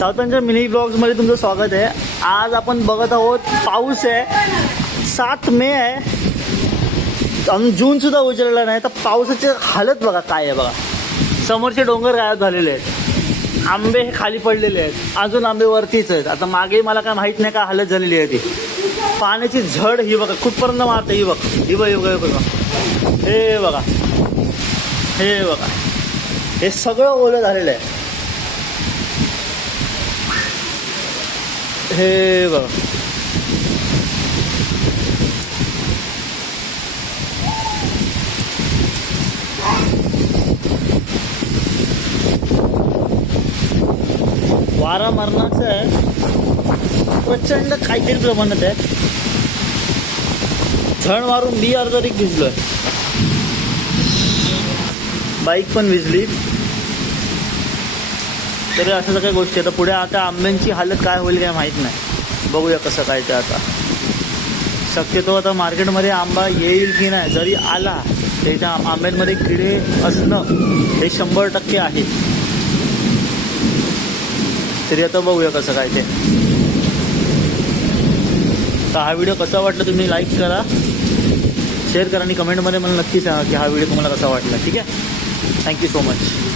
सावतांच्या mini ब्लॉग्समध्ये तुमचं स्वागत आहे. आज आपण बघत आहोत पाऊस आहे, 7 मे आहे, अजून जूनसुद्धा उजळला नाही तर पावसाची हालत बघा काय आहे. बघा समोरचे डोंगर गायब झालेले आहेत, आंबे हे खाली पडलेले आहेत, अजून आंबे वरतीच आहेत. आता मागे मला काय माहीत नाही का हालत झालेली आहे ती. पाण्याची झड ही बघा कुठपर्यंत मारते, ही बघ ही बघ बघा हे बघा हे बघा हे सगळं ओलं झालेलं आहे. हे बघा वारा मरणाचं आहे, प्रचंड काहीतरी प्रमाणात आहे. झण मारून मी अर्धा तरी भिजलोय, बाईक पण भिजली. तरी अशा सगळ्या गोष्टी आता पुढे. आता आंब्यांची हालत काय होईल काय माहीत नाही, बघूया कसं काय ते. आता शक्यतो आता मार्केटमध्ये आंबा येईल की नाही, जरी आला तरी त्या आंब्यांमध्ये किडे असणं हे 100% आहे. तरी आता बघूया कसं काय ते. तर हा व्हिडिओ कसा वाटला तुम्ही लाईक करा, शेअर करा आणि कमेंटमध्ये मला नक्की सांगा की हा व्हिडिओ तुम्हाला कसा वाटला. ठीक आहे, थँक्यू सो मच.